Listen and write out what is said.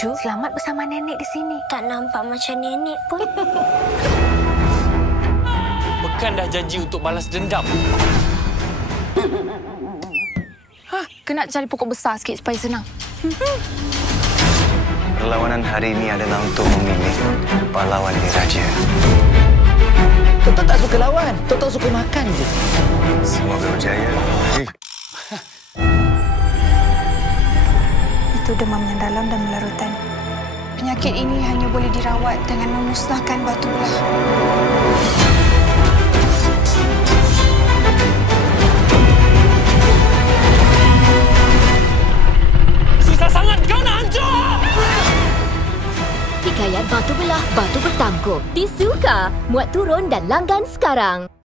Ju, selamat bersama nenek di sini. Tak nampak macam nenek pun. Bekan dah janji untuk balas dendam. Kena cari pokok besar sikit supaya senang. Perlawanan hari ini adalah untuk memilih pahlawan diraja. Tok tak suka lawan. Tok suka makan je. Semoga berjaya. Itu demam yang dalam dan melarutan. Penyakit ini hanya boleh dirawat dengan memusnahkan batu belah. Susah sangat kau nak hancur! Hikayat Batu Belah, Batu Bertangkup. Disuka, muat turun dan langgan sekarang.